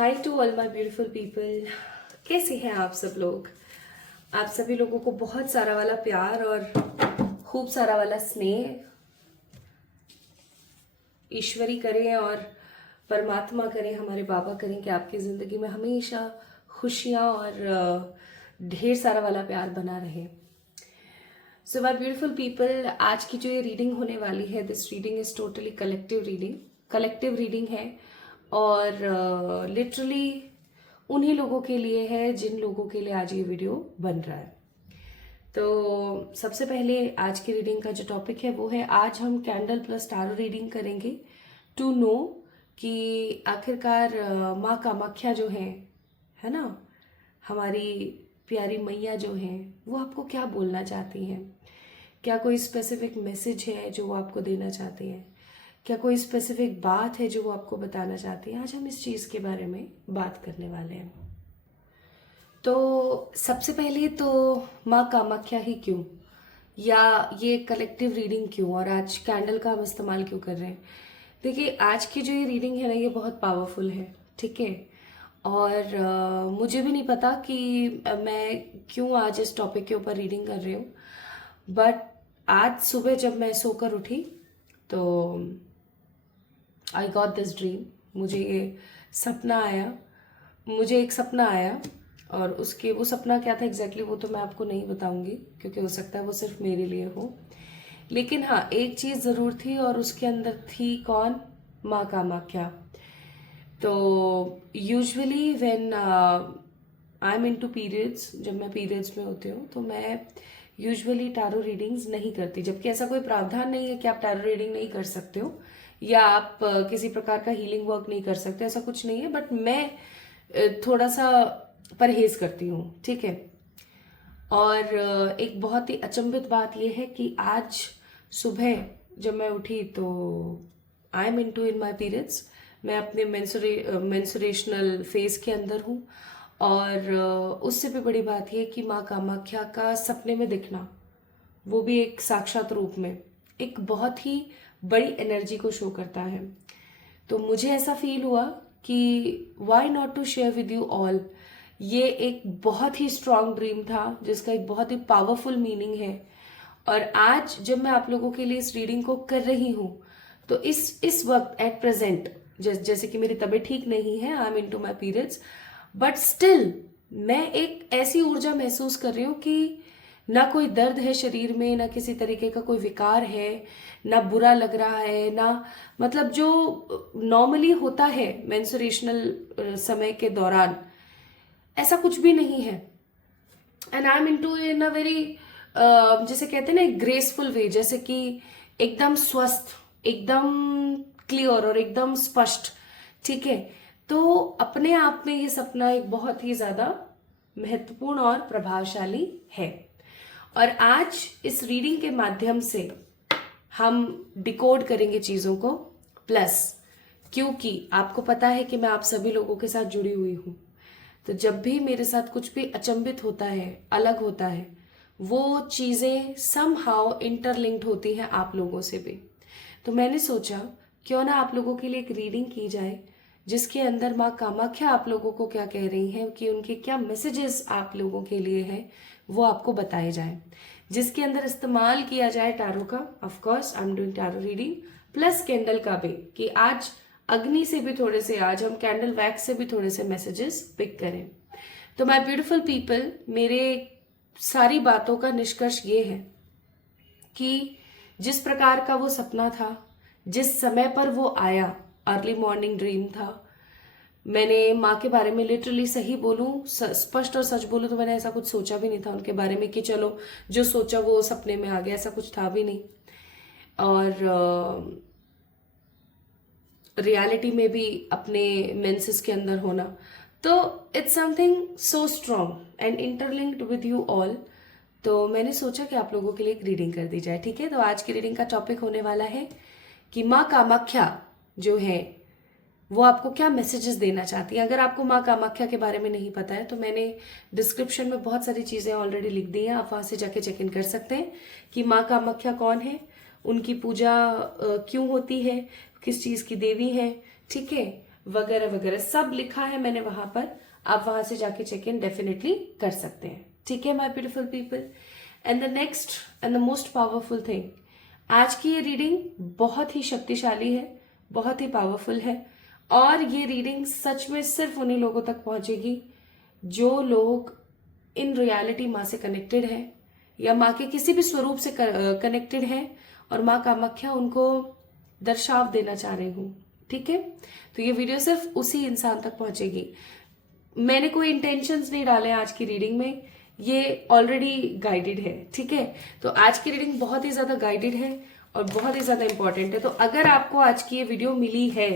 Hi to all my beautiful people. कैसे हैं आप सब लोग? आप सभी लोगों को बहुत सारा वाला प्यार और खूब सारा वाला स्नेह ईश्वरी करें और परमात्मा करें, हमारे बाबा करें कि आपकी ज़िंदगी में हमेशा खुशियाँ और ढेर सारा वाला प्यार बना रहे। सो माय ब्यूटीफुल पीपल, आज की जो ये रीडिंग होने वाली है, this reading is totally collective reading है और लिटरली उन्हीं लोगों के लिए है जिन लोगों के लिए आज ये वीडियो बन रहा है। तो सबसे पहले आज की रीडिंग का जो टॉपिक है वो है, आज हम कैंडल प्लस टैरो रीडिंग करेंगे टू नो कि आखिरकार माँ कामाख्या जो है ना, हमारी प्यारी मैया जो हैं, वो आपको क्या बोलना चाहती हैं। क्या कोई स्पेसिफिक मैसेज है जो वो आपको देना चाहती हैं? क्या कोई स्पेसिफिक बात है जो वो आपको बताना चाहती हैं? आज हम इस चीज़ के बारे में बात करने वाले हैं। तो सबसे पहले तो माँ कामाख्या ही क्यों, या ये कलेक्टिव रीडिंग क्यों, और आज कैंडल का हम इस्तेमाल क्यों कर रहे हैं? देखिए, आज की जो ये रीडिंग है ना, ये बहुत पावरफुल है, ठीक है। और मुझे भी नहीं पता कि मैं क्यों आज इस टॉपिक के ऊपर रीडिंग कर रही हूँ, बट आज सुबह जब मैं सोकर उठी तो आई गॉट दिस ड्रीम। मुझे एक सपना आया और वो सपना क्या था एग्जैक्टली वो तो मैं आपको नहीं बताऊंगी, क्योंकि हो सकता है वो सिर्फ मेरे लिए हो। लेकिन हाँ, एक चीज़ ज़रूर थी और उसके अंदर थी कौन? माँ कामाख्या। तो usually when I am into periods, जब मैं पीरियड्स में होती हूँ तो मैं यूजुअली टैरो रीडिंग्स नहीं करती, जबकि ऐसा कोई प्रावधान नहीं है कि आप टैरो रीडिंग नहीं कर सकते हो या आप किसी प्रकार का हीलिंग वर्क नहीं कर सकते, ऐसा कुछ नहीं है। बट मैं थोड़ा सा परहेज करती हूँ, ठीक है। और एक बहुत ही अचंभित बात यह है कि आज सुबह जब मैं उठी तो I am in my periods, मैं अपने मेंसुरेशनल फेज के अंदर हूँ। और उससे भी बड़ी बात यह कि माँ कामाख्या का सपने में दिखना, वो भी एक साक्षात रूप में, एक बहुत ही बड़ी एनर्जी को शो करता है। तो मुझे ऐसा फील हुआ कि why not to share with you all. ये एक बहुत ही स्ट्रांग ड्रीम था जिसका एक बहुत ही पावरफुल मीनिंग है। और आज जब मैं आप लोगों के लिए इस रीडिंग को कर रही हूँ तो इस वक्त एट प्रेजेंट जैसे कि मेरी तबीयत ठीक नहीं है, I am into my periods, but still मैं एक ऐसी ऊर्जा महसूस कर रही हूँ कि ना कोई दर्द है शरीर में, ना किसी तरीके का कोई विकार है, ना बुरा लग रहा है, ना मतलब जो नॉर्मली होता है मेंसुरेशनल समय के दौरान, ऐसा कुछ भी नहीं है। And I am into in a very, जैसे कहते हैं ना, एक ग्रेसफुल वे, जैसे कि एकदम स्वस्थ, एकदम क्लियर और एकदम स्पष्ट, ठीक है। तो अपने आप में ये सपना एक बहुत ही ज्यादा महत्वपूर्ण और प्रभावशाली है। और आज इस रीडिंग के माध्यम से हम डिकोड करेंगे चीजों को, प्लस क्योंकि आपको पता है कि मैं आप सभी लोगों के साथ जुड़ी हुई हूं, तो जब भी मेरे साथ कुछ भी अचंभित होता है, अलग होता है, वो चीजें समहाउ इंटरलिंक्ड होती हैं आप लोगों से भी। तो मैंने सोचा क्यों ना आप लोगों के लिए एक रीडिंग की जाए जिसके अंदर माँ कामाख्या आप लोगों को क्या कह रही हैं, कि उनके क्या मैसेजेस आप लोगों के लिए हैं, वो आपको बताए जाए, जिसके अंदर इस्तेमाल किया जाए टैरो का। Of course I am doing tarot reading plus candle का भी, कि आज अग्नि से भी थोड़े से, आज हम कैंडल वैक्स से भी थोड़े से मैसेजेस पिक करें। तो माय ब्यूटीफुल पीपल, मेरे सारी बातों का निष्कर्ष ये है कि जिस प्रकार का वो सपना था, जिस समय पर वो आया, अर्ली मॉर्निंग ड्रीम था। मैंने माँ के बारे में लिटरली सही बोलूं, स्पष्ट और सच बोलूं तो मैंने ऐसा कुछ सोचा भी नहीं था उनके बारे में कि चलो जो सोचा वो सपने में आ गया, ऐसा कुछ था भी नहीं। और रियलिटी में भी अपने मेंसेस के अंदर होना, तो it's something so strong and interlinked with you all. तो मैंने सोचा कि आप लोगों के लिए एक रीडिंग कर दी जाए, ठीक है। तो आज की रीडिंग का टॉपिक होने वाला है कि माँ कामाख्या जो है वो आपको क्या मैसेजेस देना चाहती है। अगर आपको माँ कामाख्या के बारे में नहीं पता है तो मैंने डिस्क्रिप्शन में बहुत सारी चीजें ऑलरेडी लिख दी हैं, आप वहां से जाके चेक इन कर सकते हैं कि माँ कामाख्या कौन है, उनकी पूजा क्यों होती है, किस चीज की देवी है, ठीक है। वगैरह वगैरह सब लिखा है मैंने वहां पर, आप वहां से जाके चेक इन डेफिनेटली कर सकते हैं। ठीक है my beautiful people. And the next and the most powerful thing, आज की ये रीडिंग बहुत ही शक्तिशाली है, बहुत ही पावरफुल है, और ये रीडिंग सच में सिर्फ उन्हीं लोगों तक पहुंचेगी जो लोग इन रियलिटी माँ से कनेक्टेड है या माँ के किसी भी स्वरूप से कनेक्टेड है और माँ कामाख्या उनको दर्शाव देना चाह रही हूँ। ठीक है, तो ये वीडियो सिर्फ उसी इंसान तक पहुंचेगी। मैंने कोई इंटेंशंस नहीं डाले आज की रीडिंग में, ये ऑलरेडी गाइडेड है। ठीक है, तो आज की रीडिंग बहुत ही ज्यादा गाइडेड है और बहुत ही ज्यादा इंपॉर्टेंट है। तो अगर आपको आज की ये वीडियो मिली है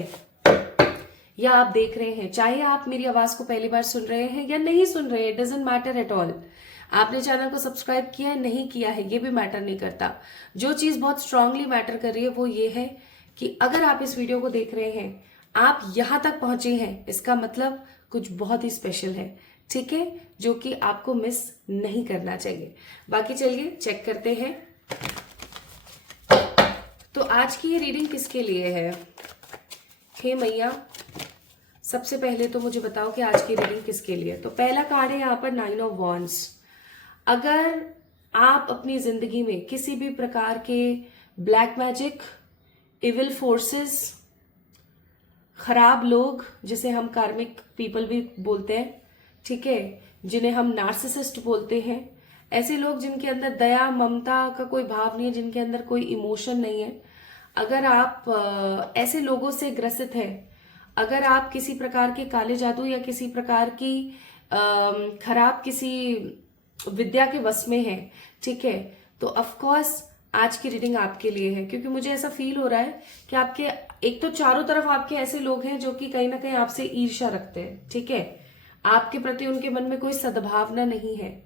या आप देख रहे हैं, चाहे आप मेरी आवाज को पहली बार सुन रहे हैं या नहीं सुन रहे हैं, डजंट मैटर एट ऑल। आपने चैनल को सब्सक्राइब किया है नहीं किया है ये भी मैटर नहीं करता। जो चीज बहुत स्ट्रांगली मैटर कर रही है वो ये है कि अगर आप इस वीडियो को देख रहे हैं, आप यहां तक पहुंचे हैं, इसका मतलब कुछ बहुत ही स्पेशल है। ठीक है, जो कि आपको मिस नहीं करना चाहिए। बाकी चलिए चेक करते हैं। तो आज की ये रीडिंग किसके लिए है? हे मैया, सबसे पहले तो मुझे बताओ कि आज की रीडिंग किसके लिए। तो पहला कार्ड है यहाँ पर 9 ऑफ वॉन्ड्स। अगर आप अपनी जिंदगी में किसी भी प्रकार के ब्लैक मैजिक, इविल फोर्सेस, खराब लोग जिसे हम कार्मिक पीपल भी बोलते हैं, ठीक है, जिन्हें हम नार्सिसिस्ट बोलते हैं, ऐसे लोग जिनके अंदर दया ममता का कोई भाव नहीं है, जिनके अंदर कोई इमोशन नहीं है, अगर आप ऐसे लोगों से ग्रसित हैं, अगर आप किसी प्रकार के काले जादू या किसी प्रकार की खराब किसी विद्या के वश में है, ठीक है, तो ऑफ कोर्स आज की रीडिंग आपके लिए है। क्योंकि मुझे ऐसा फील हो रहा है कि आपके एक तो चारों तरफ आपके ऐसे लोग हैं जो कि कहीं ना कहीं आपसे ईर्ष्या रखते हैं। ठीक है, आपके प्रति उनके मन में कोई सद्भावना नहीं है,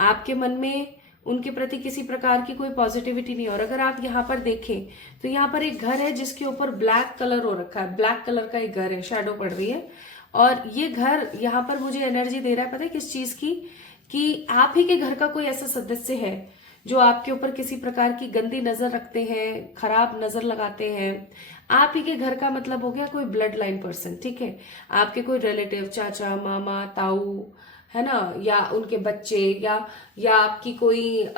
आपके मन में उनके प्रति किसी प्रकार की कोई पॉजिटिविटी नहीं है। और अगर आप यहाँ पर देखें तो यहाँ पर एक घर है जिसके ऊपर ब्लैक कलर हो रखा है, ब्लैक कलर का एक घर है, शैडो पड़ रही है। और ये घर यहाँ पर मुझे एनर्जी दे रहा है, पता है किस चीज की, कि आप ही के घर का कोई ऐसा सदस्य है जो आपके ऊपर किसी प्रकार की गंदी नजर रखते हैं, खराब नजर लगाते हैं। आप ही के घर का मतलब हो गया कोई ब्लड लाइन पर्सन। ठीक है, आपके कोई रिलेटिव, चाचा, मामा, ताऊ, है ना, या उनके बच्चे, या आपकी कोई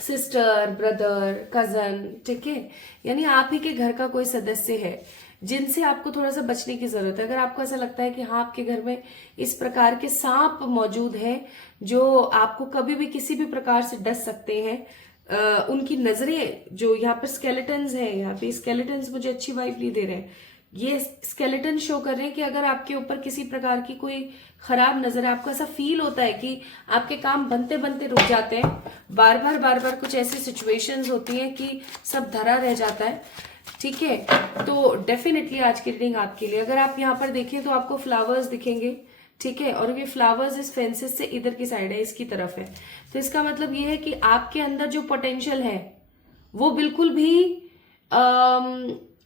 सिस्टर, ब्रदर, कजन। ठीक है, यानी आप ही के घर का कोई सदस्य है जिनसे आपको थोड़ा सा बचने की जरूरत है। अगर आपको ऐसा लगता है कि हाँ आपके घर में इस प्रकार के सांप मौजूद हैं जो आपको कभी भी किसी भी प्रकार से डस सकते हैं, उनकी नजरें जो यहाँ पर स्केलेटन्स हैं, यहाँ पे स्केलेटन्स मुझे अच्छी वाइब नहीं दे रहे हैं, ये स्केलेटन शो कर रहे हैं कि अगर आपके ऊपर किसी प्रकार की कोई खराब नजर है, आपको ऐसा फील होता है कि आपके काम बनते बनते रुक जाते हैं, बार बार कुछ ऐसी सिचुएशंस होती हैं कि सब धरा रह जाता है। ठीक है, तो डेफिनेटली आज की रीडिंग आपके लिए। अगर आप यहाँ पर देखें तो आपको फ्लावर्स दिखेंगे। ठीक है, और ये फ्लावर्स इस फेंसेस से इधर की साइड है, इसकी तरफ है। तो इसका मतलब ये है कि आपके अंदर जो पोटेंशियल है वो बिल्कुल भी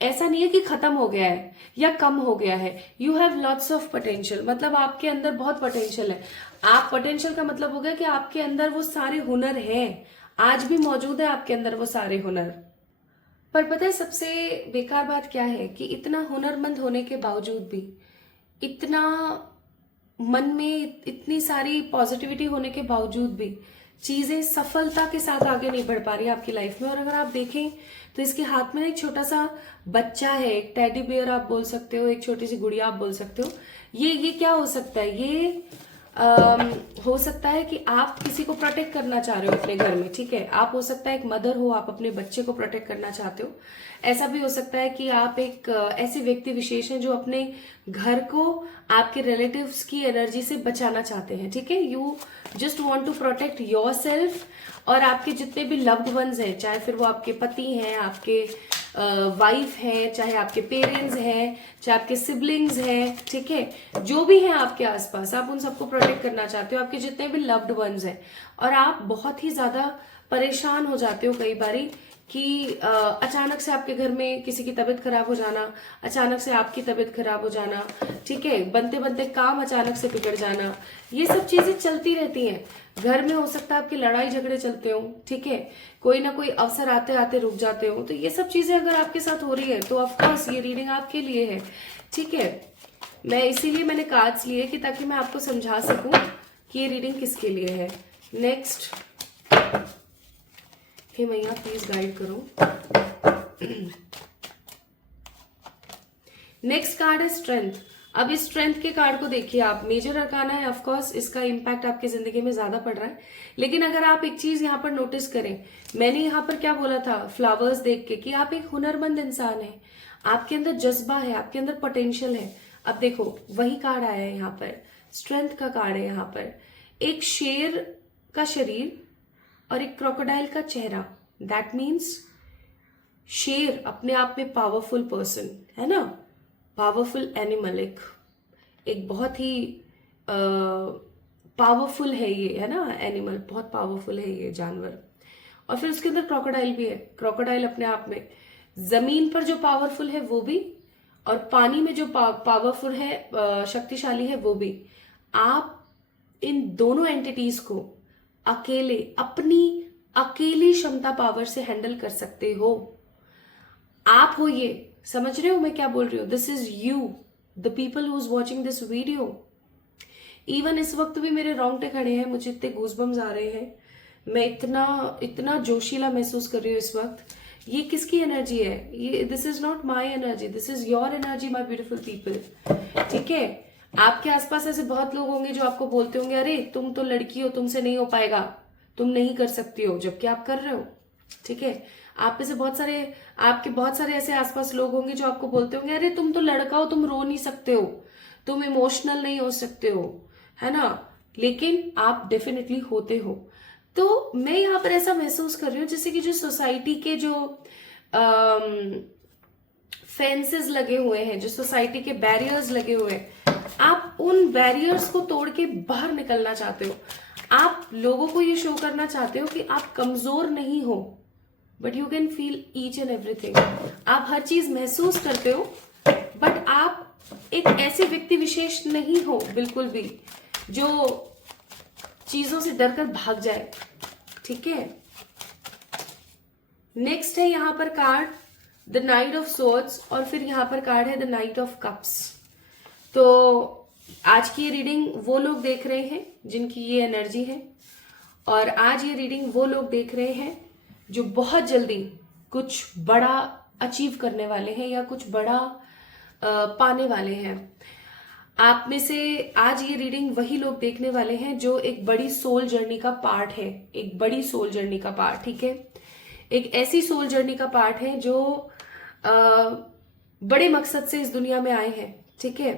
ऐसा नहीं है कि खत्म हो गया है या कम हो गया है। You have lots of potential, मतलब आपके अंदर बहुत पोटेंशियल है। आप पोटेंशियल का मतलब हो गया कि आपके अंदर वो सारे हुनर हैं, आज भी मौजूद है आपके अंदर वो सारे हुनर। पर पता है सबसे बेकार बात क्या है कि इतना हुनरमंद होने के बावजूद भी, इतना मन में इतनी सारी पॉजिटिविटी होने के बावजूद भी चीजें सफलता के साथ आगे नहीं बढ़ पा रही आपकी लाइफ में। और अगर आप देखें तो इसके हाथ में एक छोटा सा बच्चा है, एक टेडी बियर आप बोल सकते हो, एक छोटी सी गुड़िया आप बोल सकते हो। ये क्या हो सकता है? ये हो सकता है कि आप किसी को प्रोटेक्ट करना चाह रहे हो अपने घर में। ठीक है, आप हो सकता है एक मदर हो, आप अपने बच्चे को प्रोटेक्ट करना चाहते हो। ऐसा भी हो सकता है कि आप एक ऐसे व्यक्ति विशेष हैं जो अपने घर को आपके रिलेटिव्स की एनर्जी से बचाना चाहते हैं। ठीक है, you just want to protect yourself, और आपके जितने भी लव्ड वंस हैं, चाहे फिर वो आपके पति हैं, आपके वाइफ है, चाहे आपके पेरेंट्स हैं, चाहे आपके सिबलिंग्स हैं, ठीक है, जो भी हैं आपके आसपास, आप उन सबको प्रोटेक्ट करना चाहते हो, आपके जितने भी लव्ड वंस हैं। और आप बहुत ही ज्यादा परेशान हो जाते हो कई बारी कि अचानक से आपके घर में किसी की तबीयत खराब हो जाना, अचानक से आपकी तबीयत खराब हो जाना, ठीक है, बनते बनते काम अचानक से बिगड़ जाना, ये सब चीजें चलती रहती हैं। घर में हो सकता है आपकी लड़ाई झगड़े चलते हो, ठीक है, कोई ना कोई अवसर आते आते रुक जाते हो। तो ये सब चीजें अगर आपके साथ हो रही है तो ऑफकोर्स ये रीडिंग आपके लिए है, ठीक है। मैं इसीलिए मैंने कार्ड्स लिए कि ताकि मैं आपको समझा सकूं कि ये रीडिंग किसके लिए है। नेक्स्ट, हे मैया प्लीज गाइड करो। नेक्स्ट कार्ड है स्ट्रेंथ। अब इस स्ट्रेंथ के कार्ड को देखिए आप, मेजर अरकाना है, ऑफ कोर्स इसका इम्पैक्ट आपकी जिंदगी में ज्यादा पड़ रहा है। लेकिन अगर आप एक चीज यहाँ पर नोटिस करें, मैंने यहाँ पर क्या बोला था फ्लावर्स देख के, कि आप एक हुनरमंद इंसान है, आपके अंदर जज्बा है, आपके अंदर पोटेंशियल है। अब देखो वही कार्ड आया है यहाँ पर, स्ट्रेंथ का कार्ड है यहाँ पर, एक शेर का शरीर और एक क्रोकोडाइल का चेहरा। दैट मीन्स शेर अपने आप में पावरफुल पर्सन है ना, पावरफुल एनिमल, एक बहुत ही पावरफुल है ये, है ना, एनिमल बहुत पावरफुल है ये जानवर। और फिर उसके अंदर क्रोकोडाइल भी है। क्रोकोडाइल अपने आप में जमीन पर जो पावरफुल है वो भी, और पानी में जो पावरफुल है, शक्तिशाली है वो भी। आप इन दोनों एंटिटीज को अकेले, अपनी अकेली क्षमता पावर से हैंडल कर सकते हो। आप हो ये, समझ रहे हो मैं क्या बोल रही हूँ? This is you, the people who is watching this video. Even इस वक्त भी मेरे रोंगटे खड़े हैं, मुझे इतने गूज़बम्स आ रहे हैं, मैं इतना इतना जोशीला महसूस कर रही हूँ इस वक्त। ये किसकी एनर्जी है? ये this is not my energy, this is your energy my beautiful people, ठीक है। आपके आसपास ऐसे बहुत लोग होंगे जो आपको बोलते होंगे, अरे तुम तो लड़की हो, तुमसे नहीं हो पाएगा, तुम नहीं कर सकती हो, जबकि आप कर रहे हो, ठीक है। आप में से बहुत सारे, आपके बहुत सारे ऐसे आसपास लोग होंगे जो आपको बोलते होंगे, अरे तुम तो लड़का हो, तुम रो नहीं सकते हो, तुम इमोशनल नहीं हो सकते हो, है ना। लेकिन आप डेफिनेटली होते हो। तो मैं यहाँ पर ऐसा महसूस कर रही हूँ जैसे कि जो सोसाइटी के जो फेंसेस लगे हुए हैं, जो सोसाइटी के बैरियर्स लगे हुए हैं, आप उन बैरियर्स को तोड़ के बाहर निकलना चाहते हो। आप लोगों को ये शो करना चाहते हो कि आप कमजोर नहीं हो, but you can feel each and everything. आप हर चीज महसूस करते हो, बट आप एक ऐसे व्यक्ति विशेष नहीं हो बिल्कुल भी जो चीजों से डरकर भाग जाए, ठीक है। नेक्स्ट है यहां पर card the night of swords, और फिर यहां पर कार्ड है द नाइट ऑफ कप्स। तो आज की ये रीडिंग वो लोग देख रहे हैं जिनकी ये एनर्जी है, और आज ये रीडिंग वो लोग देख रहे हैं जो बहुत जल्दी कुछ बड़ा अचीव करने वाले हैं या कुछ बड़ा पाने वाले हैं। आप में से आज ये रीडिंग वही लोग देखने वाले हैं जो एक बड़ी सोल जर्नी का पार्ट है, एक बड़ी सोल जर्नी का पार्ट, ठीक है। एक ऐसी सोल जर्नी का पार्ट है जो बड़े मकसद से इस दुनिया में आए हैं, ठीक है।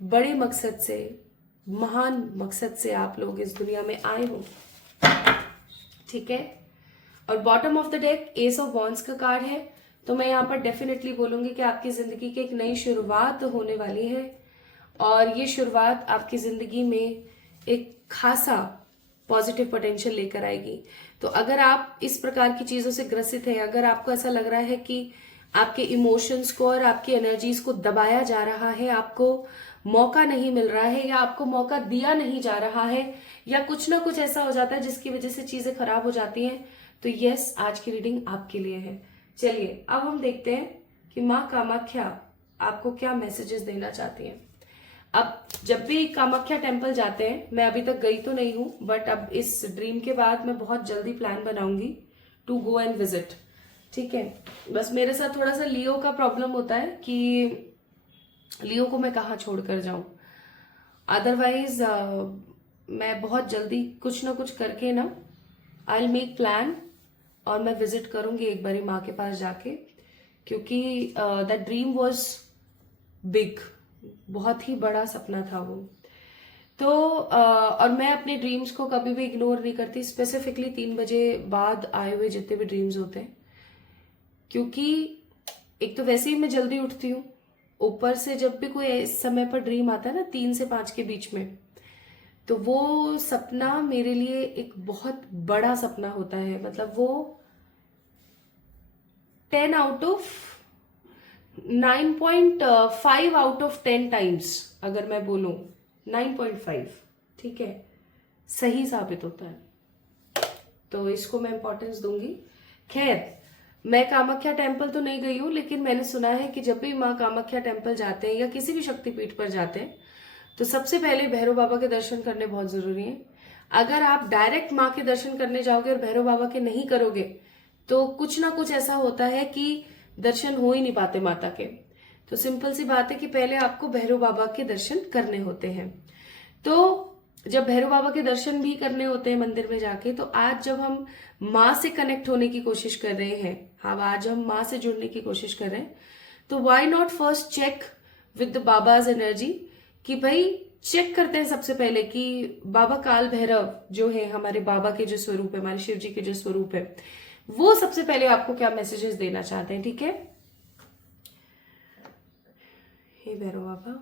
बड़े मकसद से, महान मकसद से आप लोग इस दुनिया में आए हो, ठीक है। और bottom of the deck S of wands का कार्ड है। तो मैं यहाँ पर डेफिनेटली बोलूंगी कि आपकी जिंदगी की एक नई शुरुआत होने वाली है, और ये शुरुआत आपकी जिंदगी में एक खासा पॉजिटिव पोटेंशियल लेकर आएगी। तो अगर आप इस प्रकार की चीजों से ग्रसित है, अगर आपको ऐसा लग रहा है कि आपके इमोशंस को और आपकी एनर्जीज को दबाया जा रहा है, आपको मौका नहीं मिल रहा है, या आपको मौका दिया नहीं जा रहा है, या कुछ ना कुछ ऐसा हो जाता है जिसकी वजह से चीजें खराब हो जाती हैं, तो यस, आज की रीडिंग आपके लिए है। चलिए अब हम देखते हैं कि माँ कामाख्या आपको क्या मैसेजेस देना चाहती हैं। अब जब भी कामाख्या टेम्पल जाते हैं, मैं अभी तक गई तो नहीं हूं, बट अब इस ड्रीम के बाद मैं बहुत जल्दी प्लान बनाऊंगी टू गो एंड विजिट, ठीक है। बस मेरे साथ थोड़ा सा लियो का प्रॉब्लम होता है कि लियो को मैं कहाँ छोड़कर जाऊं। अदरवाइज मैं बहुत जल्दी कुछ ना कुछ करके ना आई विल मेक प्लान, और मैं विजिट करूंगी एक बारी माँ के पास जाके, क्योंकि दैट ड्रीम वॉज बिग, बहुत ही बड़ा सपना था वो। तो और मैं अपने ड्रीम्स को कभी भी इग्नोर नहीं करती, स्पेसिफिकली 3 बजे बाद आए हुए जितने भी ड्रीम्स होते हैं, क्योंकि एक तो वैसे ही मैं जल्दी उठती हूँ, ऊपर से जब भी कोई इस समय पर ड्रीम आता है ना 3 से 5 के बीच में, तो वो सपना मेरे लिए एक बहुत बड़ा सपना होता है। मतलब वो 10 out of 9.5 out of 10 times अगर मैं बोलूं 9.5, ठीक है, सही साबित होता है। तो इसको मैं इंपॉर्टेंस दूंगी। खैर, मैं कामाख्या टेम्पल तो नहीं गई हूं, लेकिन मैंने सुना है कि जब भी माँ कामाख्या टेम्पल जाते हैं या किसी भी शक्तिपीठ पर जाते हैं तो सबसे पहले भैरव बाबा के दर्शन करने बहुत जरूरी है। अगर आप डायरेक्ट माँ के दर्शन करने जाओगे और भैरव बाबा के नहीं करोगे तो कुछ ना कुछ ऐसा होता है कि दर्शन हो ही नहीं पाते माता के। तो सिंपल सी बात है कि पहले आपको भैरव बाबा के दर्शन करने होते हैं। तो जब भैरव बाबा के दर्शन भी करने होते हैं मंदिर में जाके, तो आज जब हम माँ से कनेक्ट होने की कोशिश कर रहे हैं, हाँ, आज हम माँ से जुड़ने की कोशिश कर रहे हैं, तो why not first check with the बाबाज एनर्जी, कि भाई चेक करते हैं सबसे पहले कि बाबा काल भैरव जो है, हमारे बाबा के जो स्वरूप है, हमारे शिव जी के जो स्वरूप है, वो सबसे पहले आपको क्या मैसेजेस देना चाहते हैं। ठीक है, हे भैरव बाबा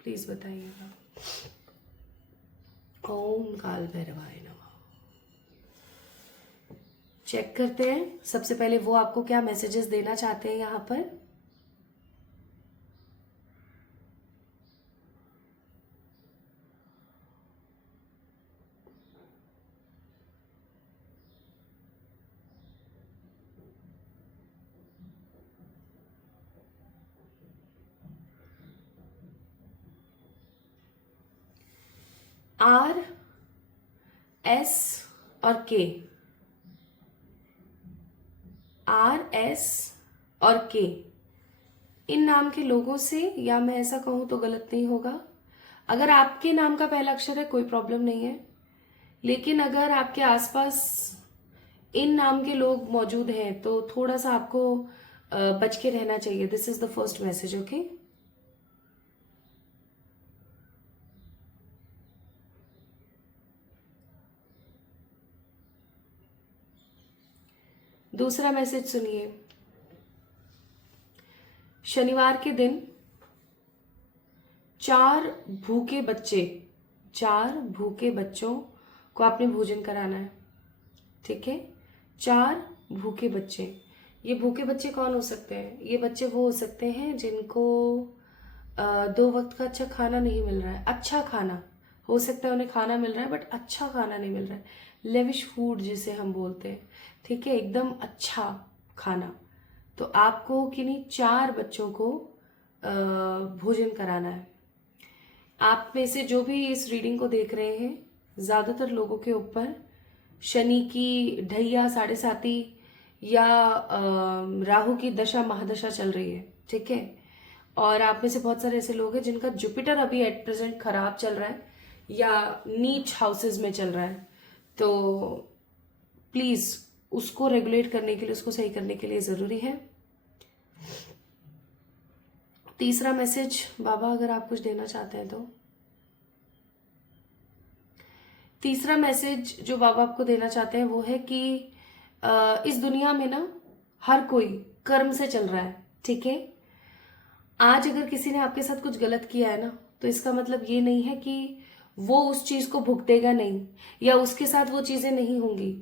प्लीज बताइएगा। ओम काल भैरवाय नमः। चेक करते हैं सबसे पहले वो आपको क्या मैसेजेस देना चाहते हैं यहाँ पर। R, S और K, R, S और K, इन नाम के लोगों से, या मैं ऐसा कहूं तो गलत नहीं होगा, अगर आपके नाम का पहला अक्षर है कोई प्रॉब्लम नहीं है, लेकिन अगर आपके आसपास इन नाम के लोग मौजूद हैं तो थोड़ा सा आपको बच के रहना चाहिए। This is the first message. Okay, दूसरा मैसेज सुनिए। शनिवार के दिन 4 भूखे बच्चों को आपने भोजन कराना है। ठीक है, 4 भूखे बच्चे। ये भूखे बच्चे कौन हो सकते हैं? ये बच्चे वो हो सकते हैं जिनको 2 वक्त का अच्छा खाना नहीं मिल रहा है। अच्छा खाना हो सकता है, उन्हें खाना मिल रहा है बट अच्छा खाना नहीं मिल रहा है, लेविश फूड जिसे हम बोलते हैं। ठीक है, एकदम अच्छा खाना। तो आपको किन्हीं 4 बच्चों को भोजन कराना है। आप में से जो भी इस रीडिंग को देख रहे हैं, ज्यादातर लोगों के ऊपर शनि की ढैया 7.5 या राहु की दशा महादशा चल रही है। ठीक है, और आप में से बहुत सारे ऐसे लोग हैं जिनका जुपिटर अभी एट प्रेजेंट खराब चल रहा है या नीच हाउसेस में चल रहा है। तो प्लीज उसको रेगुलेट करने के लिए, उसको सही करने के लिए जरूरी है। तीसरा मैसेज बाबा अगर आप कुछ देना चाहते हैं तो। तीसरा मैसेज जो बाबा आपको देना चाहते हैं वो है कि इस दुनिया में ना हर कोई कर्म से चल रहा है। ठीक है, आज अगर किसी ने आपके साथ कुछ गलत किया है ना, तो इसका मतलब ये नहीं है कि वो उस चीज को भुगतेगा नहीं या उसके साथ वो चीजें नहीं होंगी,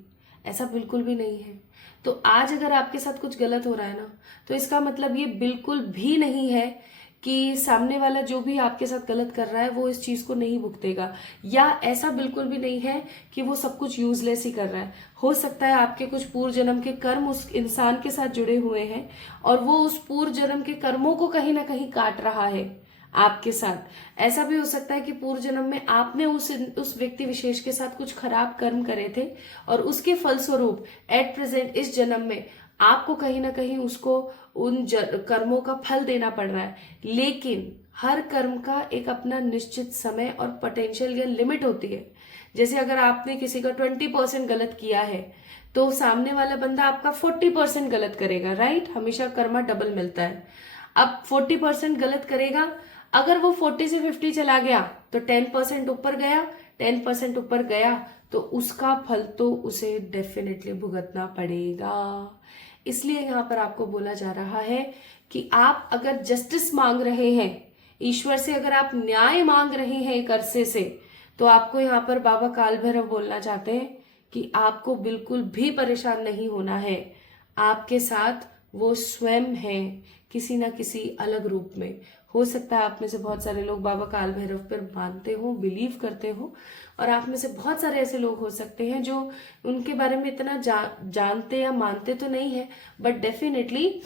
ऐसा बिल्कुल भी नहीं है। तो आज अगर आपके साथ कुछ गलत हो रहा है ना, तो इसका मतलब ये बिल्कुल भी नहीं है कि सामने वाला जो भी आपके साथ गलत कर रहा है वो इस चीज को नहीं भुगतेगा, या ऐसा बिल्कुल भी नहीं है कि वो सब कुछ यूजलेस ही कर रहा है। हो सकता है आपके कुछ पूर्व जन्म के कर्म उस इंसान के साथ जुड़े हुए हैं और वो उस पूर्व जन्म के कर्मों को कहीं ना कहीं काट रहा है आपके साथ। ऐसा भी हो सकता है कि पूर्व जन्म में आपने उस व्यक्ति विशेष के साथ कुछ खराब कर्म करे थे और उसके फलस्वरूप एट प्रेजेंट इस जन्म में आपको कहीं ना कहीं उसको उन कर्मों का फल देना पड़ रहा है। लेकिन हर कर्म का एक अपना निश्चित समय और पोटेंशियल या लिमिट होती है। जैसे अगर आपने किसी का 20% गलत किया है तो सामने वाला बंदा आपका 40% गलत करेगा। राइट, हमेशा कर्मा डबल मिलता है। अब 40% गलत करेगा, अगर वो 40 से 50 चला गया तो 10% ऊपर गया, 10% ऊपर गया तो उसका फल तो उसे डेफिनेटली भुगतना पड़ेगा। इसलिए यहाँ पर आपको बोला जा रहा है कि आप अगर जस्टिस मांग रहे हैं ईश्वर से, अगर आप न्याय मांग रहे हैं एक अरसे से, तो आपको यहाँ पर बाबा काल भैरव बोलना चाहते हैं कि आपको बिल्कुल भी परेशान नहीं होना है। आपके साथ वो स्वयं है किसी ना किसी अलग रूप में। हो सकता है आप में से बहुत सारे लोग बाबा काल भैरव पर मानते हो, बिलीव करते हो, और आप में से बहुत सारे ऐसे लोग हो सकते हैं जो उनके बारे में इतना जानते या मानते तो नहीं है, बट डेफिनेटली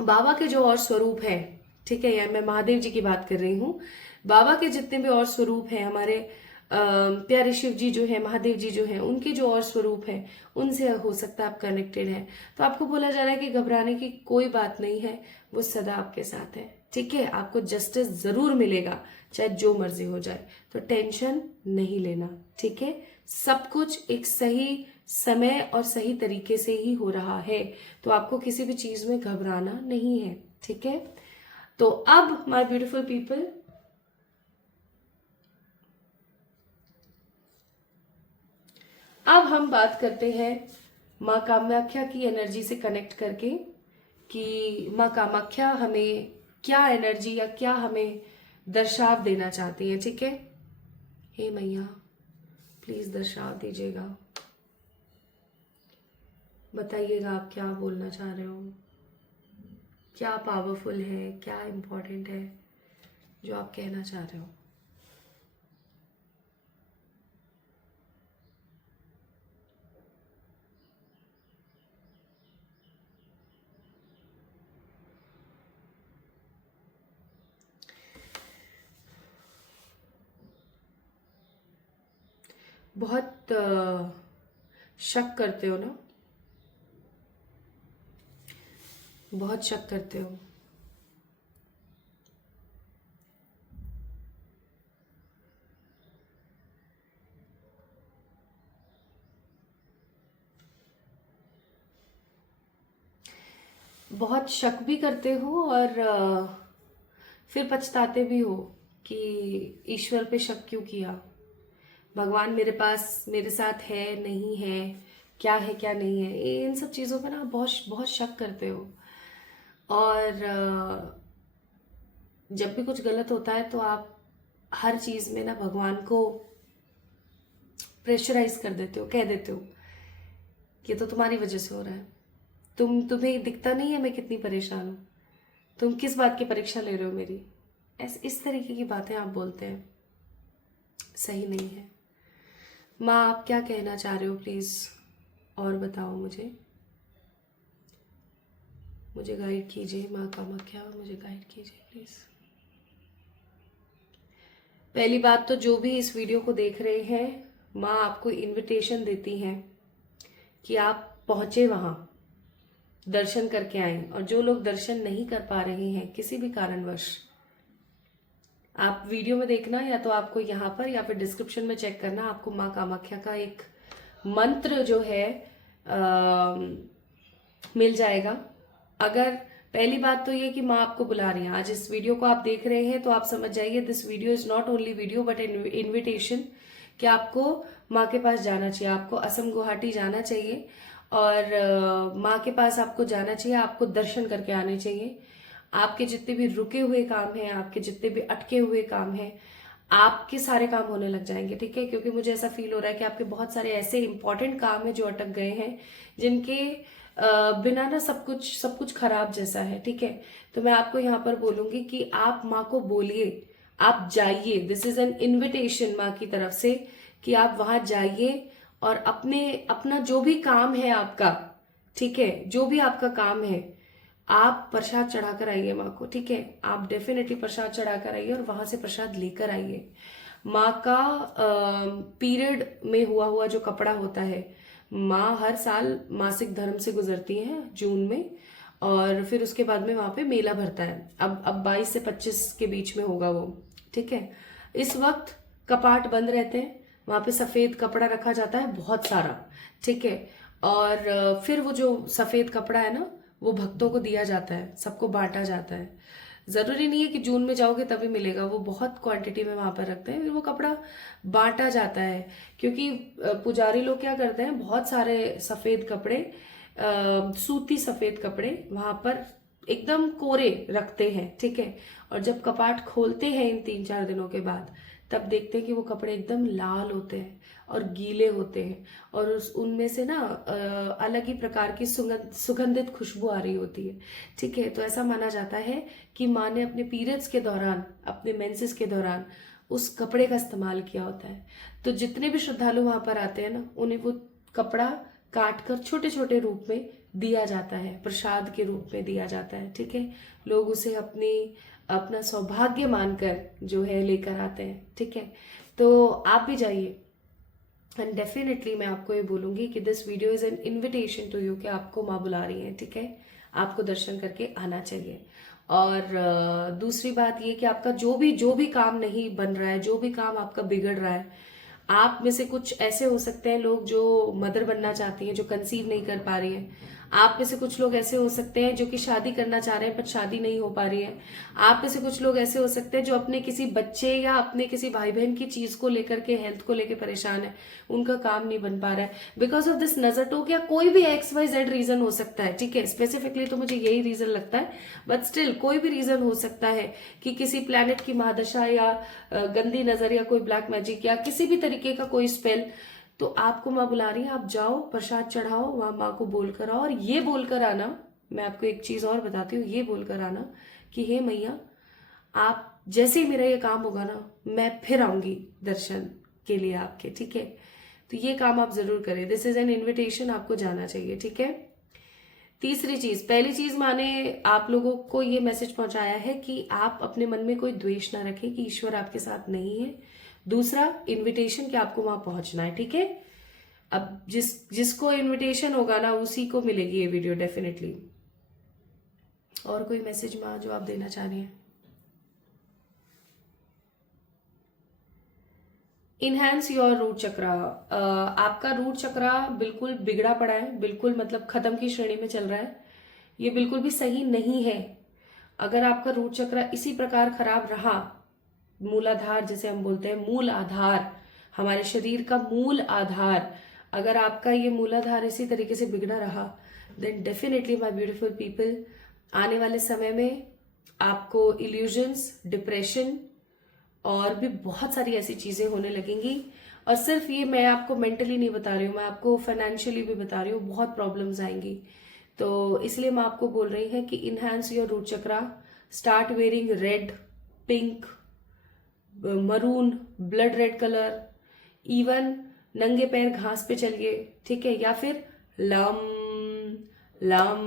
बाबा के जो और स्वरूप है, ठीक है, या मैं महादेव जी की बात कर रही हूँ, बाबा के जितने भी और स्वरूप हैं, हमारे प्यारे शिव जी जो है, महादेव जी जो है, उनके जो और स्वरूप है, उनसे हो सकता है आप कनेक्टेड है। तो आपको बोला जा रहा है कि घबराने की कोई बात नहीं है, वो सदा आपके साथ है, ठीक है। आपको जस्टिस जरूर मिलेगा, चाहे जो मर्जी हो जाए, तो टेंशन नहीं लेना, ठीक है। सब कुछ एक सही समय और सही तरीके से ही हो रहा है, तो आपको किसी भी चीज में घबराना नहीं है, ठीक है। तो अब माय ब्यूटीफुल पीपल, अब हम बात करते हैं माँ कामाख्या की एनर्जी से कनेक्ट करके कि माँ कामाख्या हमें क्या एनर्जी या क्या हमें दर्शाव देना चाहती है, ठीक है। हे मैया, प्लीज दर्शाव दीजिएगा, बताइएगा आप क्या बोलना चाह रहे हो, क्या पावरफुल है, क्या इम्पोर्टेंट है जो आप कहना चाह रहे हो। बहुत शक करते हो ना, बहुत शक करते हो। बहुत शक भी करते हो और फिर पछताते भी हो कि ईश्वर पे शक क्यों किया, भगवान मेरे पास मेरे साथ है नहीं है, क्या है क्या नहीं है, इन सब चीज़ों पर ना बहुत बहुत शक करते हो। और जब भी कुछ गलत होता है तो आप हर चीज़ में ना भगवान को प्रेशराइज कर देते हो, कह देते हो कि तो तुम्हारी वजह से हो रहा है, तुम्हें दिखता नहीं है मैं कितनी परेशान हूँ, तुम किस बात की परीक्षा ले रहे हो मेरी, इस तरीके की बातें आप बोलते हैं, सही नहीं है। माँ आप क्या कहना चाह रहे हो, प्लीज और बताओ मुझे गाइड कीजिए, माँ कामाख्या मुझे गाइड कीजिए प्लीज। पहली बात तो जो भी इस वीडियो को देख रहे हैं, माँ आपको इनविटेशन देती हैं कि आप पहुंचे वहां, दर्शन करके आए, और जो लोग दर्शन नहीं कर पा रहे हैं किसी भी कारणवश, आप वीडियो में देखना, या तो आपको यहाँ पर या फिर डिस्क्रिप्शन में चेक करना, आपको माँ कामाख्या का एक मंत्र जो है मिल जाएगा। अगर पहली बात तो ये कि माँ आपको बुला रही है, आज इस वीडियो को आप देख रहे हैं तो आप समझ जाइए this video is not only video but invitation, कि आपको माँ के पास जाना चाहिए, आपको असम गुवाहाटी जाना चाहिए और माँ के पास आपको जाना चाहिए, आपको दर्शन करके आने चाहिए। आपके जितने भी रुके हुए काम हैं, आपके जितने भी अटके हुए काम हैं, आपके सारे काम होने लग जाएंगे, ठीक है। क्योंकि मुझे ऐसा फील हो रहा है कि आपके बहुत सारे ऐसे इंपॉर्टेंट काम हैं जो अटक गए हैं, जिनके बिना ना सब कुछ खराब जैसा है, ठीक है। तो मैं आपको यहाँ पर बोलूंगी कि आप माँ को बोलिए, आप जाइए, दिस इज एन इन्विटेशन माँ की तरफ से कि आप वहां जाइए और अपना जो भी काम है आपका, ठीक है, जो भी आपका काम है, आप प्रसाद चढ़ाकर आइए माँ को, ठीक है। आप डेफिनेटली प्रसाद चढ़ाकर आइए और वहां से प्रसाद लेकर आइए। माँ का पीरियड में हुआ जो कपड़ा होता है, माँ हर साल मासिक धर्म से गुजरती हैं जून में, और फिर उसके बाद में वहां पे मेला भरता है, अब 22 से 25 के बीच में होगा वो, ठीक है। इस वक्त कपाट बंद रहते हैं, वहां पे सफेद कपड़ा रखा जाता है बहुत सारा, ठीक है। और फिर वो जो सफेद कपड़ा है ना, वो भक्तों को दिया जाता है, सबको बांटा जाता है। जरूरी नहीं है कि जून में जाओगे तभी मिलेगा, वो बहुत क्वांटिटी में वहां पर रखते हैं, फिर वो कपड़ा बांटा जाता है। क्योंकि पुजारी लोग क्या करते हैं, बहुत सारे सफेद कपड़े, सूती सफेद कपड़े वहां पर एकदम कोरे रखते हैं, ठीक है। और जब कपाट खोलते हैं इन 3-4 दिनों के बाद, तब देखते हैं कि वो कपड़े एकदम लाल होते हैं और गीले होते हैं और उनमें से ना अलग ही प्रकार की सुगंधित खुशबू आ रही होती है। ठीक है, तो ऐसा माना जाता है कि माँ ने अपने पीरियड्स के दौरान, अपने मेंसेस के दौरान उस कपड़े का इस्तेमाल किया होता है। तो जितने भी श्रद्धालु वहां पर आते हैं ना, उन्हें वो कपड़ा काट कर छोटे छोटे रूप में दिया जाता है, प्रसाद के रूप में दिया जाता है। ठीक है, लोग उसे अपना सौभाग्य मानकर जो है लेकर आते हैं। ठीक है, तो आप भी जाइए एंड डेफिनेटली मैं आपको ये बोलूंगी कि this video is an invitation to you कि आपको माँ बुला रही है। ठीक है, आपको दर्शन करके आना चाहिए। और दूसरी बात ये कि आपका जो भी काम नहीं बन रहा है, जो भी काम आपका बिगड़ रहा है, आप में से कुछ ऐसे हो सकते हैं लोग जो मदर बनना चाहती हैं, जो कंसीव नहीं कर पा रही हैं। आप में से कुछ लोग ऐसे हो सकते हैं जो कि शादी करना चाह रहे हैं पर शादी नहीं हो पा रही है। आप में से कुछ लोग ऐसे हो सकते हैं जो अपने किसी बच्चे या अपने किसी भाई बहन की चीज को लेकर के, हेल्थ को लेकर परेशान है, उनका काम नहीं बन पा रहा है बिकॉज ऑफ दिस नजर टोक, या कोई भी XYZ रीजन हो सकता है। ठीक है, स्पेसिफिकली तो मुझे यही रीजन लगता है, बट स्टिल कोई भी रीजन हो सकता है कि किसी प्लैनेट की महादशा या गंदी नजर या कोई ब्लैक मैजिक या किसी भी तरीके का कोई स्पेल, तो आपको माँ बुला रही है। आप जाओ, प्रसाद चढ़ाओ, वहां माँ को बोलकर आओ और ये बोलकर आना, मैं आपको एक चीज और बताती हूँ, ये बोलकर आना कि हे मैया, आप जैसे ही मेरा ये काम होगा ना, मैं फिर आऊंगी दर्शन के लिए आपके। ठीक है, तो ये काम आप जरूर करें। दिस इज एन इन्विटेशन, आपको जाना चाहिए। ठीक है, तीसरी चीज, पहली चीज माँ ने आप लोगों को ये मैसेज पहुंचाया है कि आप अपने मन में कोई द्वेष ना रखें कि ईश्वर आपके साथ नहीं है। दूसरा, इनविटेशन कि आपको वहां पहुंचना है। ठीक है, अब जिसको इनविटेशन होगा ना, उसी को मिलेगी ये वीडियो डेफिनेटली। और कोई मैसेज माँ जो आप देना चाह रही हैं? इनहैंस योर रूट चक्रा। आपका रूट चक्रा बिल्कुल बिगड़ा पड़ा है, बिल्कुल मतलब खत्म की श्रेणी में चल रहा है। ये बिल्कुल भी सही नहीं है। अगर आपका रूट चक्रा इसी प्रकार खराब रहा, मूलाधार जिसे हम बोलते हैं, मूल आधार, हमारे शरीर का मूल आधार, अगर आपका ये मूलाधार इसी तरीके से बिगड़ा रहा, then definitely my beautiful people, आने वाले समय में आपको इल्यूजन्स, डिप्रेशन और भी बहुत सारी ऐसी चीजें होने लगेंगी। और सिर्फ ये मैं आपको मेंटली नहीं बता रही हूँ, मैं आपको फाइनेंशियली भी बता रही हूँ, बहुत प्रॉब्लम्स आएंगी। तो इसलिए मैं आपको बोल रही है कि enhance your root chakra, start wearing red, pink, maroon, blood red colour, even नंगे पैर घास पे चलिए। ठीक है, या फिर लम लम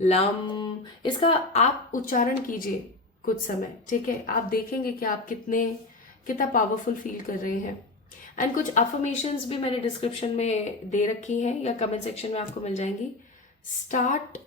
लम, इसका आप उच्चारण कीजिए कुछ समय। ठीक है, आप देखेंगे कि आप कितना पावरफुल फील कर रहे हैं। एंड कुछ अफर्मेशंस भी मैंने डिस्क्रिप्शन में दे रखी हैं या कमेंट सेक्शन में आपको मिल जाएंगी। Start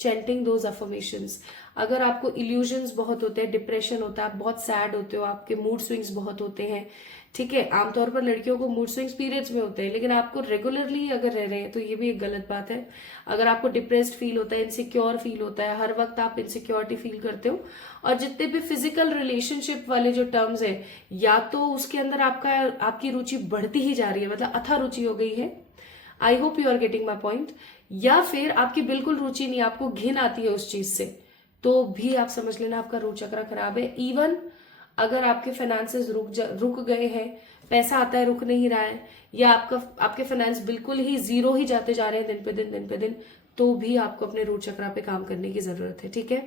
chanting those affirmations. अगर आपको इल्यूजन्स बहुत होते हैं, डिप्रेशन होता है, आप बहुत सैड होते हो, आपके मूड स्विंग्स बहुत होते हैं। ठीक है, आमतौर पर लड़कियों को मूड स्विंग्स पीरियड्स में होते हैं, लेकिन आपको रेगुलरली अगर रह रहे हैं तो ये भी एक गलत बात है। अगर आपको डिप्रेस्ड फील होता है, इनसिक्योर फील होता है, हर वक्त आप इनसिक्योरिटी फील करते हो, और जितने भी फिजिकल रिलेशनशिप वाले जो टर्म्स है, या तो उसके अंदर आपकी रुचि बढ़ती ही जा रही है, मतलब अथा रुचि हो गई है, I hope you are getting my point, या फिर आपकी बिल्कुल रुचि नहीं, आपको घिन आती है उस चीज से, तो भी आप समझ लेना आपका रूट चक्र खराब है। इवन अगर आपके फाइनेंसेस रुक गए हैं, पैसा आता है रुक नहीं रहा है, या आपके फाइनेंस बिल्कुल ही जीरो ही जाते जा रहे हैं दिन पे दिन, तो भी आपको अपने रूट चक्र पे काम करने की जरूरत है। ठीक है,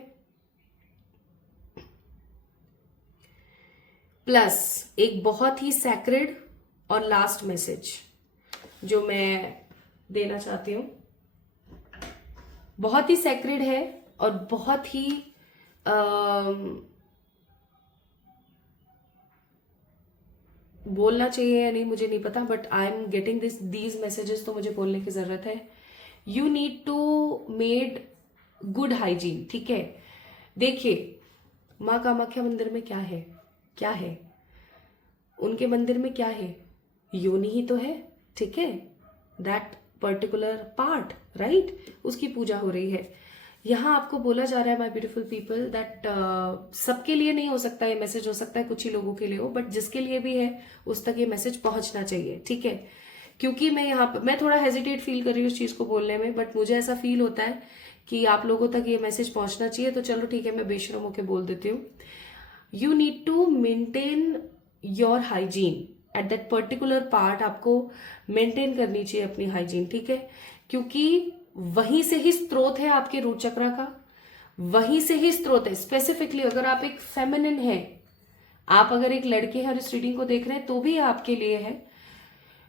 प्लस एक बहुत ही सैक्रेड और लास्ट मैसेज जो मैं देना चाहती हूँ, बहुत ही सैक्रेड है और बहुत ही बोलना चाहिए या नहीं मुझे नहीं पता, but I am getting these messages, तो मुझे बोलने की जरूरत है। You need to made good hygiene. ठीक है, देखिए माँ कामाख्या मंदिर में क्या है, उनके मंदिर में क्या है, योनि ही तो है। ठीक है, दैट पर्टिकुलर पार्ट, राइट, उसकी पूजा हो रही है। यहाँ आपको बोला जा रहा है माय ब्यूटीफुल पीपल दैट सबके लिए नहीं हो सकता ये मैसेज, हो सकता है कुछ ही लोगों के लिए हो, बट जिसके लिए भी है उस तक ये मैसेज पहुंचना चाहिए। ठीक है, क्योंकि मैं थोड़ा हेजिटेट फील कर रही हूँ इस चीज को बोलने में, बट मुझे ऐसा फील होता है कि आप लोगों तक ये मैसेज पहुंचना चाहिए, तो चलो ठीक है, मैं बेशर्म होकर बोल देती हूँ। You need to maintain your hygiene at that particular part. आपको मेंटेन करनी चाहिए अपनी हाइजीन, ठीक है, क्योंकि वहीं से ही स्रोत है आपके रूट चक्र का, वहीं से ही स्रोत है। स्पेसिफिकली अगर आप एक फेमिनिन है, आप अगर एक लड़के हैं और इस रीडिंग को देख रहे हैं तो भी आपके लिए है।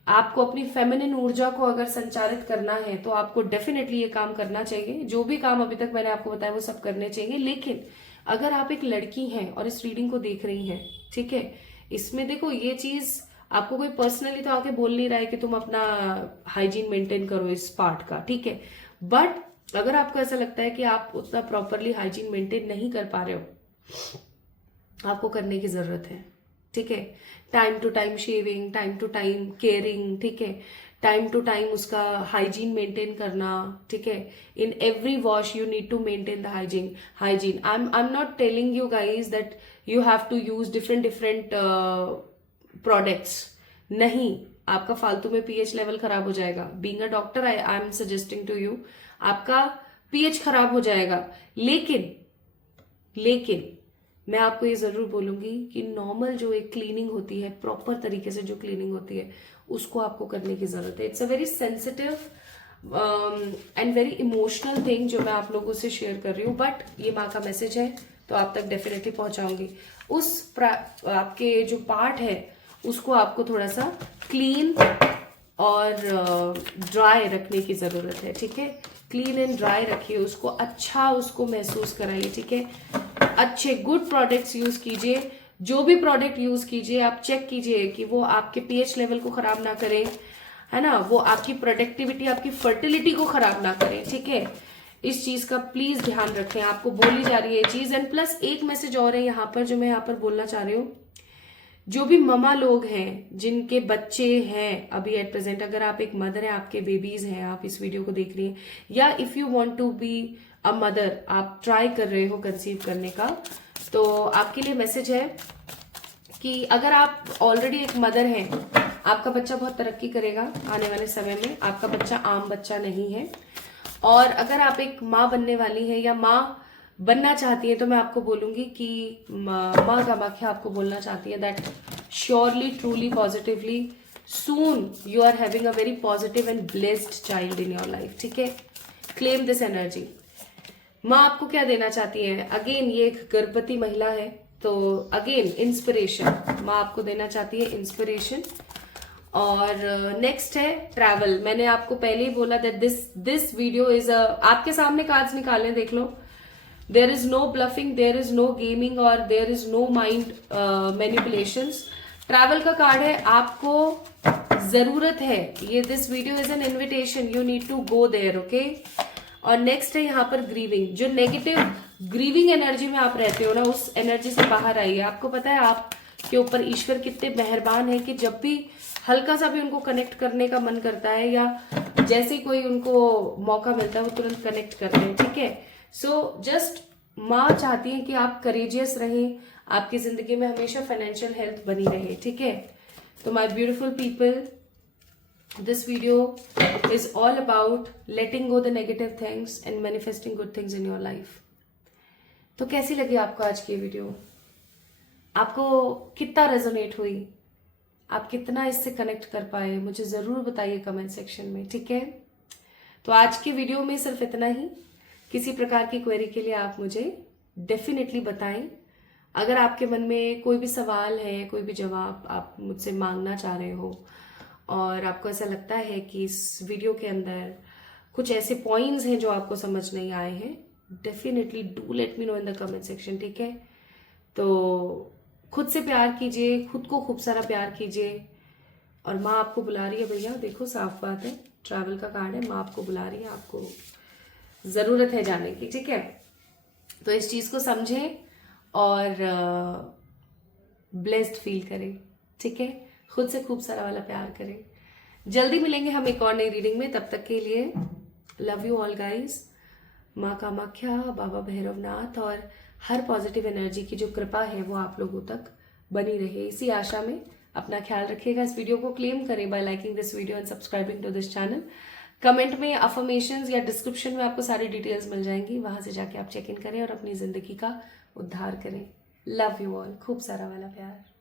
आपको अपनी फेमिनिन ऊर्जा को अगर संचारित करना है तो आपको डेफिनेटली ये काम करना चाहिए। जो भी काम अभी तक मैंने आपको बताया वो सब करने चाहिए। लेकिन अगर आप एक लड़की हैं और इस रीडिंग को देख रही हैं, ठीक है, इसमें देखो ये चीज आपको कोई पर्सनली तो आके बोल नहीं रहा है कि तुम अपना हाइजीन मेंटेन करो इस पार्ट का, ठीक है, बट अगर आपको ऐसा लगता है कि आप उतना प्रॉपरली हाइजीन मेंटेन नहीं कर पा रहे हो, आपको करने की जरूरत है, ठीक है। Time to time shaving, time to time caring, ठीक है, टाइम टू टाइम उसका हाइजीन मेंटेन करना, ठीक है। In every wash you need to maintain the hygiene. I am not telling you guys that you have to use different products. नहीं, आपका फालतू में पीएच लेवल खराब हो जाएगा। Being a doctor I am suggesting to you, आपका pH खराब हो जाएगा। लेकिन मैं आपको ये जरूर बोलूंगी कि नॉर्मल जो एक क्लीनिंग होती है, प्रॉपर तरीके से जो क्लीनिंग होती है, उसको आपको करने की जरूरत है। It's a very sensitive and very emotional thing जो मैं आप लोगों से शेयर कर रही हूँ, बट ये माँ का मैसेज है तो आप तक डेफिनेटली पहुंचाऊंगी। आपके जो पार्ट है उसको आपको थोड़ा सा क्लीन और ड्राई रखने की जरूरत है, ठीक है। क्लीन एंड ड्राई रखिए उसको, अच्छा उसको महसूस कराइए, ठीक है। अच्छे गुड प्रोडक्ट्स यूज कीजिए। जो भी प्रोडक्ट यूज कीजिए आप चेक कीजिए कि वो आपके पीएच लेवल को खराब ना करे, है ना, वो आपकी प्रोडक्टिविटी, आपकी फर्टिलिटी को खराब ना करे, ठीक है। इस चीज का प्लीज ध्यान रखें। आपको बोली जा रही है ये चीज। एंड प्लस एक मैसेज और है यहाँ पर जो मैं यहाँ पर बोलना चाह रही हूँ। जो भी ममा लोग हैं जिनके बच्चे हैं अभी एट प्रेजेंट, अगर आप एक मदर है, आपके बेबीज हैं, आप इस वीडियो को देख रही हैं, या if you want to be a mother, आप ट्राई कर रहे हो कंसीव करने का, तो आपके लिए मैसेज है कि अगर आप ऑलरेडी एक मदर हैं, आपका बच्चा बहुत तरक्की करेगा आने वाले समय में। आपका बच्चा आम बच्चा नहीं है। और अगर आप एक माँ बनने वाली है या माँ बनना चाहती है, तो मैं आपको बोलूंगी कि माँ कामाख्या आपको बोलना चाहती है that surely, truly, positively soon you are having a very positive and blessed child in your life, ठीक है। Claim this energy. माँ आपको क्या देना चाहती है? अगेन ये एक गर्भवती महिला है, तो अगेन इंस्पिरेशन। माँ आपको देना चाहती है इंस्पिरेशन। और नेक्स्ट है ट्रैवल। मैंने आपको पहले ही बोला दैट दिस वीडियो इज आपके सामने कार्ड्स निकालने, देख लो। There is no bluffing, there is no gaming और there is no mind manipulations. Travel का कार्ड है, आपको जरूरत है ये। This video is an invitation, you need to go there, okay. और नेक्स्ट है यहाँ पर ग्रीविंग। जो नेगेटिव ग्रीविंग एनर्जी में आप रहते हो ना, उस एनर्जी से बाहर आइए। आपको पता है आपके ऊपर ईश्वर कितने मेहरबान है कि जब भी हल्का सा भी उनको कनेक्ट करने का मन करता है या जैसे कोई उनको मौका मिलता है वो तुरंत कनेक्ट करते हैं, ठीक है। सो जस्ट माँ चाहती है कि आप करेजियस रहें, आपकी जिंदगी में हमेशा फाइनेंशियल हेल्थ बनी रहे, ठीक है। तो my beautiful people, this video is all about letting go the negative things and manifesting good things in your life. तो कैसी लगी आपको आज की वीडियो? आपको कितना रेजोनेट हुई? आप कितना इससे कनेक्ट कर पाए? मुझे जरूर बताइए कमेंट सेक्शन में, ठीक है। तो आज की वीडियो में सिर्फ इतना ही। किसी प्रकार की क्वेरी के लिए आप मुझे डेफिनेटली बताएं। अगर आपके मन में कोई भी सवाल है, कोई भी जवाब आप मुझसे मांगना चाह रहे हो और आपको ऐसा लगता है कि इस वीडियो के अंदर कुछ ऐसे पॉइंट्स हैं जो आपको समझ नहीं आए हैं, definitely do let me know in the comment section, ठीक है। तो खुद से प्यार कीजिए, खुद को खूब सारा प्यार कीजिए। और माँ आपको बुला रही है भैया, देखो साफ बात है, ट्रैवल का कार्ड है, माँ आपको बुला रही है, आपको जरूरत है जाने की, ठीक है। तो इस चीज को समझें और ब्लेस्ड फील करें, ठीक है। खुद से खूब सारा वाला प्यार करें। जल्दी मिलेंगे हम एक और नई रीडिंग में। तब तक के लिए लव यू ऑल गाइज। माँ कामाख्या, बाबा भैरवनाथ और हर पॉजिटिव एनर्जी की जो कृपा है वो आप लोगों तक बनी रहे, इसी आशा में अपना ख्याल रखिएगा। इस वीडियो को क्लेम करें by liking this video and subscribing to this channel. Comment में अफर्मेशंस या डिस्क्रिप्शन में आपको सारी डिटेल्स मिल जाएंगी, वहां से जाके आप चेक इन करें और अपनी जिंदगी का उद्धार करें। लव यू ऑल, खूब सारा वाला प्यार।